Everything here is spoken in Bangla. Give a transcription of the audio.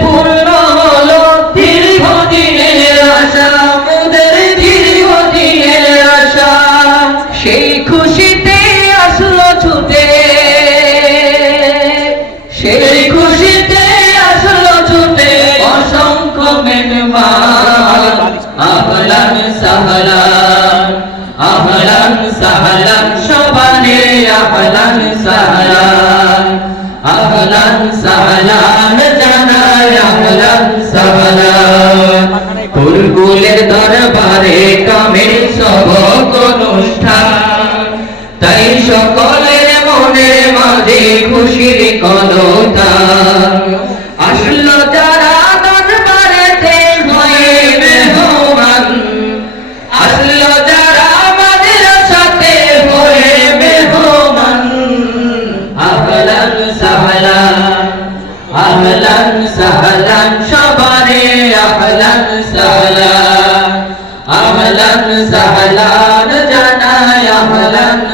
পূর্ণ হলো দীর্ঘদিনের আশা। মোদের দীর্ঘদিনের সেই খুশিতে আসলো ছুটে। সেই খুশিতে আসলো ছুটে। অসংখ্য মেহমান। আহলান সাহলান। আহলান সাহলান। আহলান সাহলান। তাই সকলের মনের মাঝে খুশির কলতান আসলো যারা দরবারেতে মেহমান, আসলো যারা সাথে হয়ে মেহমান। আহলান সাহলান আহলান সাহলান, সবারে আহলান সাহলান আহলান সাহলান।